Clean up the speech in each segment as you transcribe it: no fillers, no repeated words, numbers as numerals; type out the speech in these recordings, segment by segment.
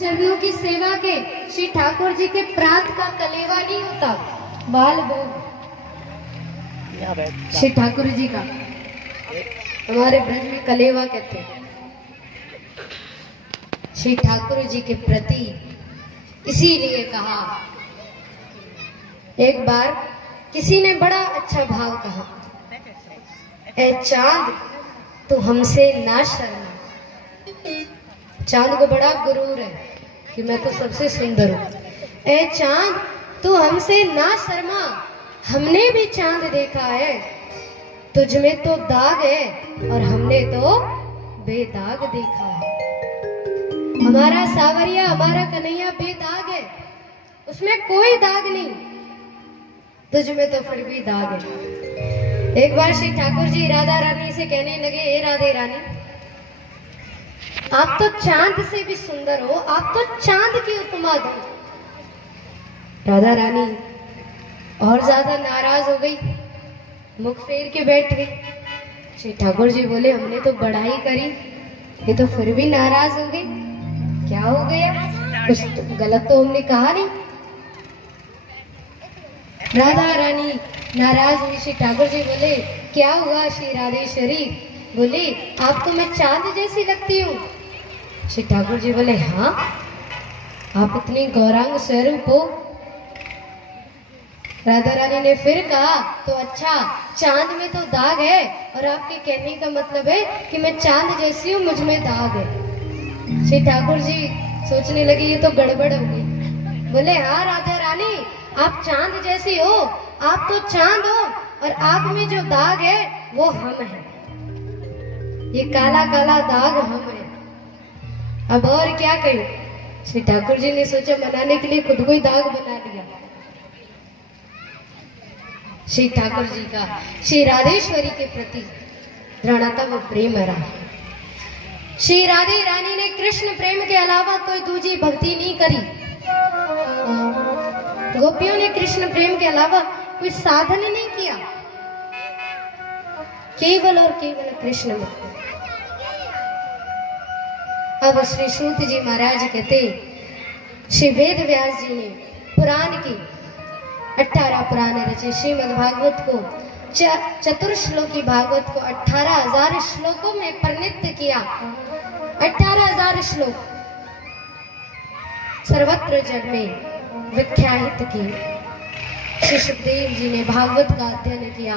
चरणों की सेवा के श्री ठाकुर जी के प्रात का कलेवा नहीं होता, बाल भोग श्री ठाकुर जी का हमारे ब्रज में कलेवा कहते हैं। श्री ठाकुर जी के प्रति इसीलिए कहा, एक बार किसी ने बड़ा अच्छा भाव कहा, ए चांद तू हमसे ना शर्मा। चांद को बड़ा गुरूर है कि मैं तो सबसे सुंदर हूं। ए चांद तू हमसे ना शर्मा, हमने भी चांद देखा है, तुझ में तो दाग है और हमने तो बेदाग देखा है। हमारा सावरिया हमारा कन्हैया बेदाग है, उसमें कोई दाग नहीं, तुझ में तो फिर भी दाग है। एक बार श्री ठाकुर जी राधा रानी से कहने लगे, ए राधे रानी, आप तो चांद से भी सुंदर हो, आप तो चांद की उपमा दो। राधा रानी और ज्यादा नाराज हो गई, मुख फेर के बैठ गई। श्री ठाकुर जी बोले, हमने तो बढ़ाई करी, ये तो फिर भी नाराज हो गई, क्या हो गया? कुछ तो गलत तो हमने कहा नहीं। राधा रानी नाराज हुई। श्री ठाकुर जी बोले, क्या हुआ श्री राधेश्वरी? बोले, आपको मैं चांद जैसी लगती हूँ। श्री ठाकुर जी बोले, हाँ आप इतनी गौरांग स्वरूप हो। राधा रानी ने फिर कहा, तो अच्छा चांद में तो दाग है, और आपके कहने का मतलब है कि मैं चांद जैसी हूँ, मुझ में दाग है। श्री ठाकुर जी सोचने लगे, ये तो गड़बड़ हो गई। बोले, हाँ राधा रानी, आप चांद जैसी हो, आप तो चांद हो, और आप में जो दाग है वो हम हैं, ये काला काला दाग हम है। अब और क्या कहें? श्री ठाकुर जी ने सोचा मनाने के लिए खुद को ही दाग बना लिया। श्री ठाकुर जी का श्री राधेश्वरी के प्रति दृढ़ता व प्रेम रहा। श्री राधे रानी ने कृष्ण प्रेम के अलावा कोई दूसरी भक्ति नहीं करी। गोपियों ने कृष्ण प्रेम के अलावा कोई साधन नहीं किया, केवल और केवल कृष्ण भक्ति। अब श्री सूत जी महाराज कहते, श्री वेद व्यास जी ने पुराण की 18 पुराण रचे। श्रीमद् भागवत को चतुर्श्लोकी भागवत को 18,000 श्लोकों में परिणत किया। 18,000 श्लोक सर्वत्र जग में विख्यात किए। श्री सुखदेव जी ने भागवत का अध्ययन किया।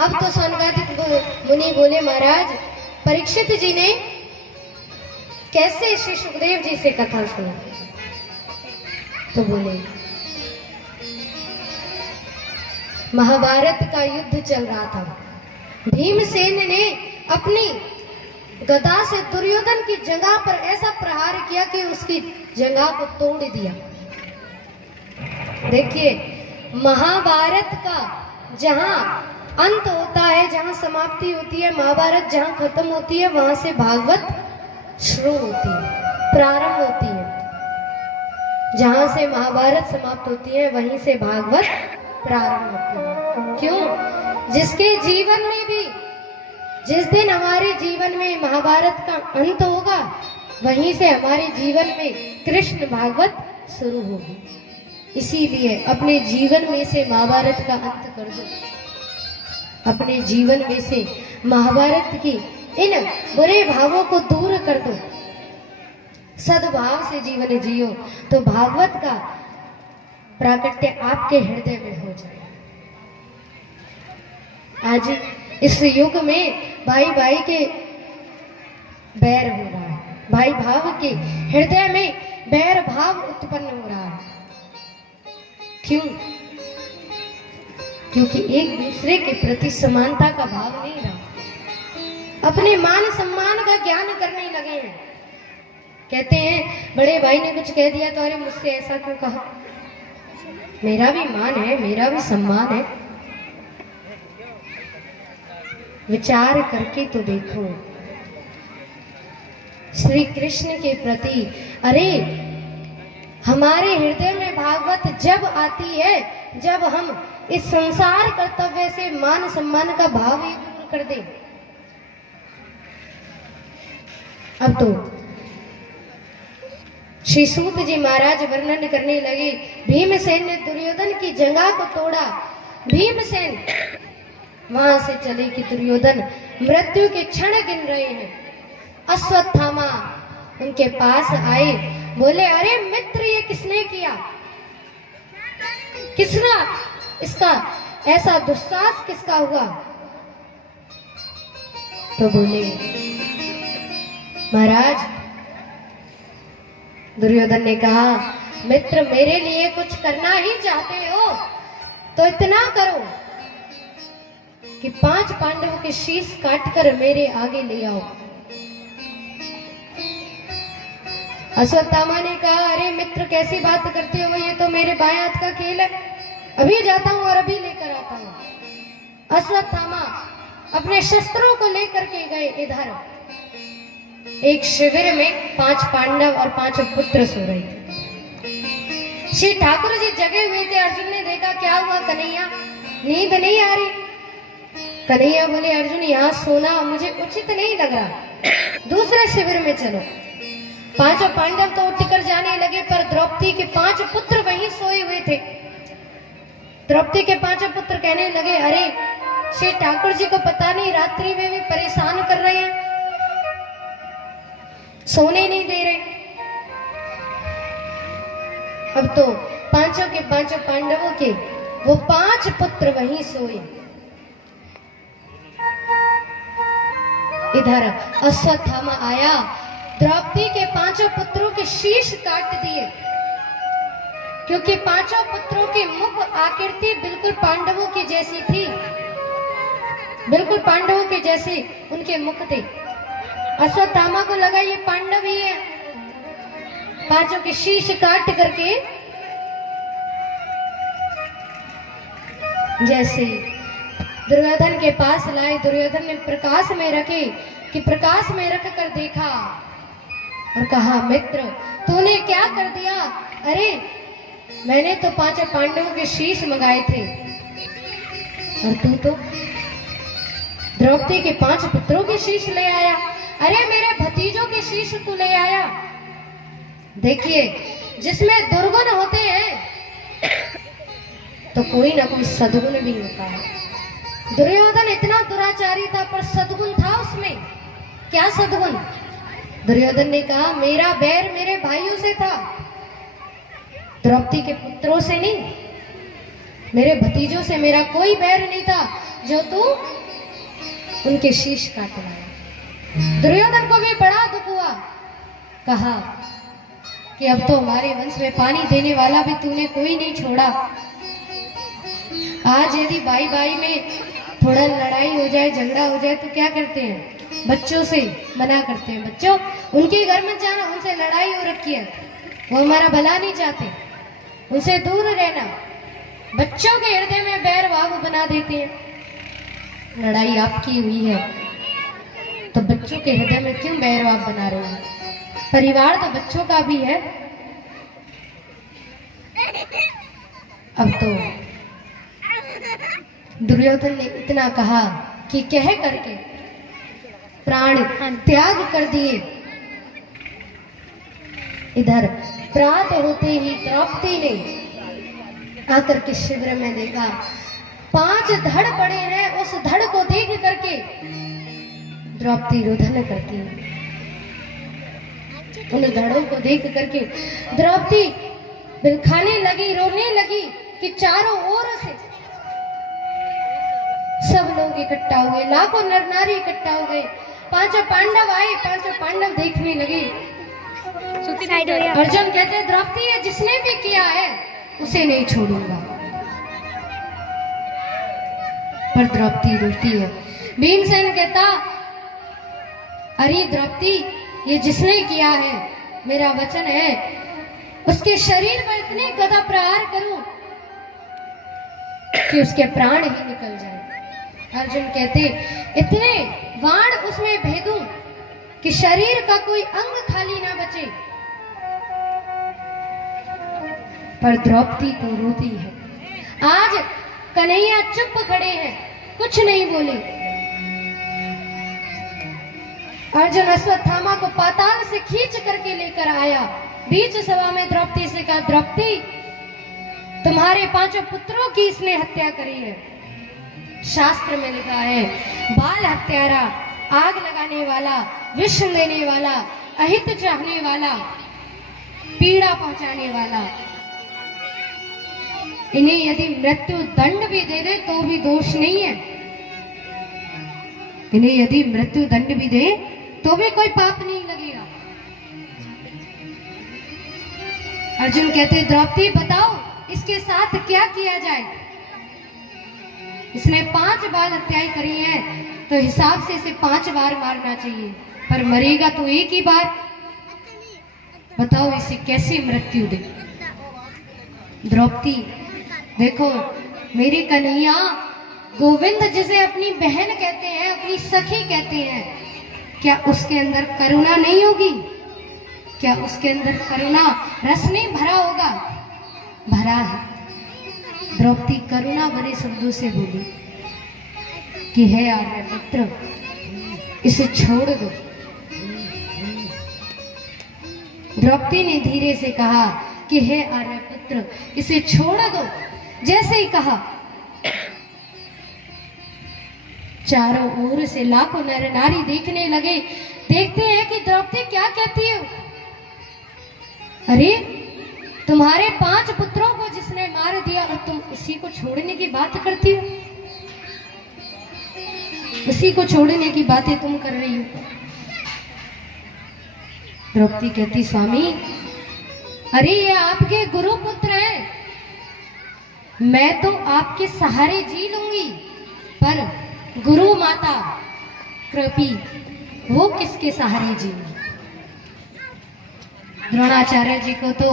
अब तो सौनकादिक मुनि बोले, महाराज परीक्षित जी ने कैसे श्री सुखदेव जी से कथा सुनी? तो बोले, महाभारत का युद्ध चल रहा था, भीमसेन ने अपनी गदा से दुर्योधन की जंघा पर ऐसा प्रहार किया कि उसकी जंघा को तोड़ दिया। देखिए, महाभारत का जहां अंत होता है, जहां समाप्ति होती है, महाभारत जहां खत्म होती है, वहां से भागवत शुरू होती है, प्रारंभ होती है। जहां से महाभारत समाप्त होती है, वहीं से भागवत प्रारंभ होती है। क्यों? जिसके जीवन में भी, जिस दिन हमारे जीवन में महाभारत का अंत होगा, वहीं से हमारे जीवन में कृष्ण भागवत शुरू होगी। इसीलिए अपने जीवन में से महाभारत का अंत कर दो, अपने जीवन में से महाभारत की इन बुरे भावों को दूर कर दो, सद्भाव से जीवन जियो, तो भागवत का प्राकट्य आपके हृदय में हो जाए। आज इस युग में भाई भाई के बैर हो रहा है, भाई भाव के हृदय में बैर भाव उत्पन्न हो रहा है। क्यों? क्योंकि एक दूसरे के प्रति समानता का भाव नहीं रहा, अपने मान सम्मान का ज्ञान करने लगे हैं। कहते हैं, बड़े भाई ने कुछ कह दिया तो अरे मुझसे ऐसा क्यों कहा, मेरा भी मान है, मेरा भी सम्मान है। विचार करके तो देखो, श्री कृष्ण के प्रति, अरे हमारे हृदय में भागवत जब आती है, जब हम इस संसार कर्तव्य से मान सम्मान का भाव ही दूर कर दें। अब तो श्री सूत जी महाराज वर्णन करने लगे, भीमसेन ने दुर्योधन की जंघा को तोड़ा। भीमसेन वहां से चले कि दुर्योधन मृत्यु के क्षण गिन रहे हैं। अश्वत्थामा उनके पास आए, बोले अरे मित्र ये किसने किया, किसना इसका ऐसा दुस्साहस किसका हुआ। तो बोले महाराज, दुर्योधन ने कहा मित्र मेरे लिए कुछ करना ही चाहते हो तो इतना करो कि 5 पांडवों के शीश काटकर मेरे आगे ले आओ। अश्वत्थामा ने कहा अरे मित्र कैसी बात करते हो, ये तो मेरे बाएं हाथ का खेल है, अभी जाता हूं और अभी लेकर आता हूं। अश्वत्थामा अपने शस्त्रों को लेकर के गए। इधर एक शिविर में 5 पांडव और 5 पुत्र सो रहे थे। श्री ठाकुर जी जगे हुए थे। अर्जुन ने देखा क्या हुआ कन्हैया, नींद नहीं आ रही। कन्हैया बोले अर्जुन यहाँ सोना मुझे उचित नहीं लग रहा, दूसरे शिविर में चलो। 5 पांडव तो उठकर जाने लगे, पर द्रौपदी के 5 पुत्र वहीं सोए हुए थे। द्रौपदी के 5 पुत्र कहने लगे अरे श्री ठाकुर जी को पता नहीं रात्रि में भी परेशान कर रहे हैं, सोने नहीं दे रहे। अब तो 5 के 5 पांडवों के वो 5 पुत्र वहीं सोए। इधर अश्वत्थामा आया, द्रौपदी के 5 पुत्रों के शीश काट दिए, क्योंकि 5 पुत्रों की मुख आकृति बिल्कुल पांडवों की जैसी थी, बिल्कुल पांडवों के जैसे उनके मुख थे। अश्वत्थामा को लगा ये पांडव ही है, 5 के शीश काट करके जैसे दुर्योधन के पास लाए। दुर्योधन ने प्रकाश में रखे कि प्रकाश में रख कर देखा और कहा मित्र तूने क्या कर दिया। अरे मैंने तो 5 पांडवों के शीश मंगाए थे और तू तो द्रौपदी के 5 पुत्रों के शीश ले आया। अरे मेरे भतीजों के शीश तू ले आया। देखिए जिसमें दुर्गुण होते हैं तो कोई ना कोई सद्गुण भी होता है। दुर्योधन इतना दुराचारी था पर सद्गुण था उसमें। क्या सद्गुण? दुर्योधन ने कहा मेरा बैर मेरे भाइयों से था, द्रौपदी के पुत्रों से नहीं, मेरे भतीजों से मेरा कोई बैर नहीं था जो तू उनके शीश काट लाया। दुर्योधन को भी बड़ा दुख हुआ, कहा कि अब तो हमारे वंश में पानी देने वाला भी तूने कोई नहीं छोड़ा। आज यदि भाई भाई में थोड़ा लड़ाई हो जाए, झगड़ा हो जाए तो क्या करते हैं? बच्चों से मना करते हैं, बच्चों उनके घर में जाना, उनसे लड़ाई हो रखी है, वो हमारा भला नहीं चाहते, उनसे दूर रहना। बच्चों के हृदय में बैर भाव बना देते हैं। लड़ाई आपकी हुई है तो बच्चों के हृदय में क्यों बैर भाव बना रहे हैं? परिवार तो बच्चों का भी है। अब तो दुर्योधन ने इतना कहा कि कह करके प्राण त्याग कर दिए। इधर प्रात होते ही द्रौपदी ने आकर के शिविर में देखा 5 धड़ पड़े हैं। उस धड़ को देख करके द्रौपदी रुदन करती है। उन धड़ों को देख करके द्रौपदी बिलखाने लगी, रोने लगी कि चारों ओर से सब लोग इकट्ठा हुए, लाखों नर नारी इकट्ठा हो गए। 5 पांडव आए, 5 पांडव देखने लगे। अर्जुन कहते द्रौपदी ये जिसने भी किया है उसे नहीं छोड़ूंगा, पर द्रौपदी रोती है। भीमसेन कहता अरे द्रौपदी ये जिसने किया है, मेरा वचन है उसके शरीर पर इतने गदा प्रहार करूं कि उसके प्राण ही निकल जाए। अर्जुन कहते इतने बाण उसमें भेदूं कि शरीर का कोई अंग खाली ना बचे, पर द्रौपदी तो रोती है। आज कन्हैया चुप खड़े हैं, कुछ नहीं बोले। अर्जुन अश्वत्थामा को पाताल से खींच करके लेकर आया बीच सभा में द्रौपदी से कहा, द्रौपदी तुम्हारे 5 पुत्रों की इसने हत्या करी है। शास्त्र में लिखा है, बाल हत्यारा, आग लगाने वाला, विष लेने वाला, अहित चाहने वाला, पीड़ा पहुंचाने वाला। इन्हें यदि मृत्यु दंड भी दे दे तो भी दोष नहीं है। इन्हें यदि मृत्यु दंड भी दे तो भी कोई पाप नहीं लगेगा। अर्जुन कहते, द्रौपदी बताओ इसके साथ क्या किया जाए। इसने 5 बार हत्याएं करी है, तो हिसाब से इसे 5 बार मारना चाहिए, पर मरेगा तो एक ही बार। बताओ इसे कैसे मृत्यु दे। द्रौपदी देखो, मेरी कन्हैया गोविंद जिसे अपनी बहन कहते हैं, अपनी सखी कहते हैं, क्या उसके अंदर करुणा नहीं होगी? क्या उसके अंदर करुणा रस नहीं भरा होगा? भरा है। द्रौपदी करुणा भरे शब्दों से बोली कि हे आर्यपुत्र, इसे छोड़ दो। द्रौपदी ने धीरे से कहा कि हे आर्यपुत्र, इसे छोड़ दो। जैसे ही कहा, चारों ओर से लाखों नर नारी देखने लगे। देखते हैं कि द्रौपदी क्या कहती है। अरे, तुम्हारे 5 पुत्रों को जिसने मार दिया और तुम उसी को छोड़ने की बात करती हो। उसी को छोड़ने की बातें तुम कर रही हो। द्रौपदी कहती, स्वामी, अरे ये आपके गुरु पुत्र हैं। मैं तो आपके सहारे जी लूंगी, पर गुरु माता कृपी वो किसके सहारे जी? द्रोणाचार्य जी को तो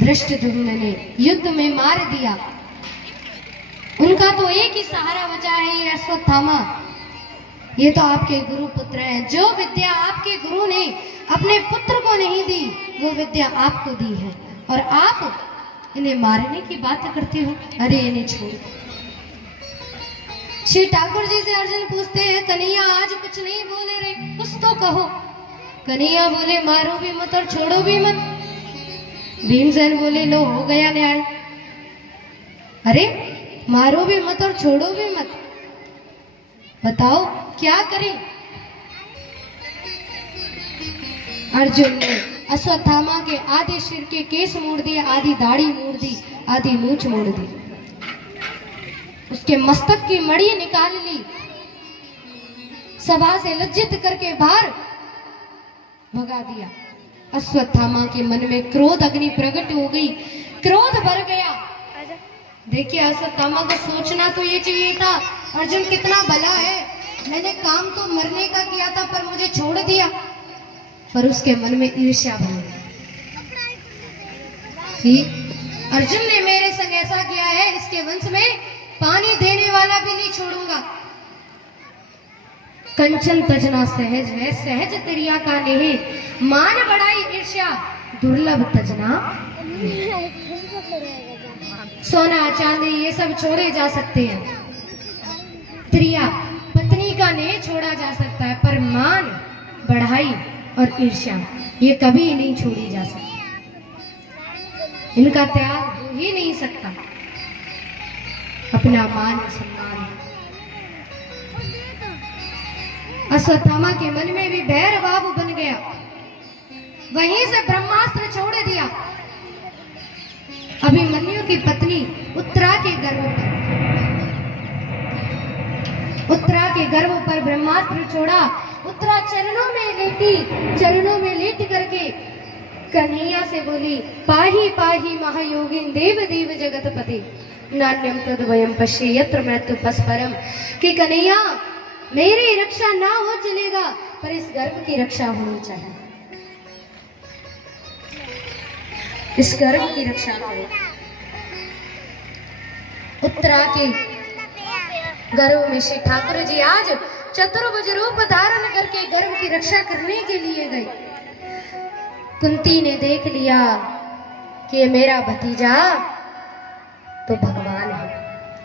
धृष्टद्युम्न ने युद्ध में मार दिया। उनका तो एक ही सहारा बचा है, ये अश्वत्थामा। ये तो आपके गुरु पुत्र हैं। जो विद्या आपके गुरु ने अपने पुत्र को नहीं दी, वो विद्या आपको दी है, और आप इन्हें मारने की बात करते हो। अरे इन्हें छोड़। श्री ठाकुर जी से अर्जुन पूछते हैं, कन्हैया आज कुछ नहीं बोले रे, कुछ तो कहो। कन्हैया बोले, मारो भी मत और छोड़ो भी मत। भीमसेन बोले, लो हो गया न्याय। अरे, मारो भी मत और छोड़ो भी मत, बताओ क्या करें? अर्जुन ने अश्वत्थामा के आधे सिर के केस मोड़ दिए, आधी दाढ़ी मोड़ दी, आधी मूंछ मोड़ दी। उसके मस्तक की मणि निकाल ली। सभा से लज्जित करके बाहर भगा दिया। अश्वत्थामा के मन में क्रोध अग्नि प्रकट हो गई, क्रोध भर गया। देखिए, अश्वत्थामा को सोचना तो ये चाहिए था, अर्जुन कितना भला है, मैंने काम तो मरने का किया था पर मुझे छोड़ दिया। पर उसके मन में ईर्ष्या भर गई कि अर्जुन ने मेरे संग ऐसा किया है, इसके वंश में पानी देने वाला भी नहीं छोड़ूंगा। कंचन तजना सहज है, सहज तिरिया का नेह, मान बढ़ाई ईर्ष्या दुर्लभ तजना। सोना चांदी ये सब छोड़े जा सकते हैं, त्रिया पत्नी का नेह छोड़ा जा सकता है, पर मान बढ़ाई और ईर्ष्या ये कभी नहीं छोड़ी जा सकती। इनका त्याग हो ही नहीं सकता। अपना मान सम्मान। अश्वत्थामा के मन में भी भैर भाव बन गया। वहीं से ब्रह्मास्त्र छोड़ दिया। अभिमन्यु की पत्नी उत्तरा के गर्भ पर ब्रह्मास्त्र छोड़ा। उत्तरा चरणों में लेटी, चरणों में लेट करके कन्हैया से बोली, पाही पाही महायोगिन देव देव जगतपति नान्यम तद्वयम पश्ये यत्र मृत्यु पस्परम। कि कन्हैया, मेरी रक्षा ना हो चलेगा, पर इस गर्भ की रक्षा होनी चाहिए। इस गर्भ की रक्षा करो। उत्तरा के गर्भ में श्री ठाकुर जी आज चतुर्भुज रूप धारण करके गर्भ की रक्षा करने के लिए गए। कुंती ने देख लिया कि मेरा भतीजा तो भगवान